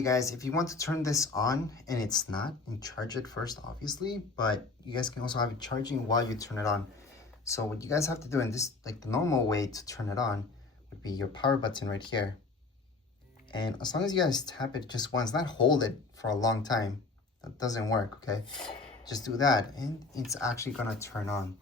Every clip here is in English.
Hey guys, if you want to turn this on and it's not, and charge it first obviously, but you guys can also have it charging while you turn it on. So what you guys have to do, and this like the normal way to turn it on would be your power button right here. And as long as you guys tap it just once, not hold it for a long time, that doesn't work, okay? Just do that and it's actually gonna turn on.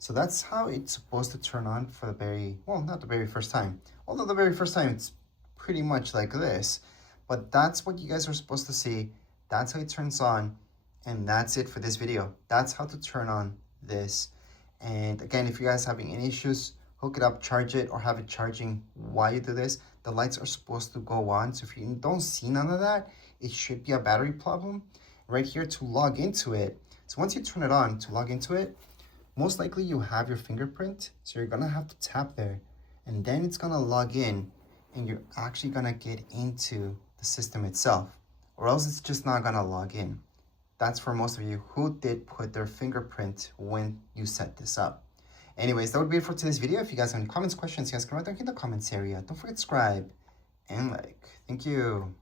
So that's how it's supposed to turn on for not the very first time. Although the very first time it's pretty much like this, but that's what you guys are supposed to see. That's how it turns on, and that's it for this video. That's how to turn on this. And again, if you guys are having any issues, hook it up, charge it, or have it charging while you do this. The lights are supposed to go on, so if you don't see none of that, it should be a battery problem. Right here to log into it. So once you turn it on, to log into it, most likely you have your fingerprint, so you're gonna have to tap there, and then it's gonna log in, and you're actually gonna get into the system itself, or else it's just not gonna log in. That's for most of you who did put their fingerprint when you set this up. Anyways, that would be it for today's video. If you guys have any comments, questions, you guys can write down in the comments area. Don't forget to subscribe and like. Thank you.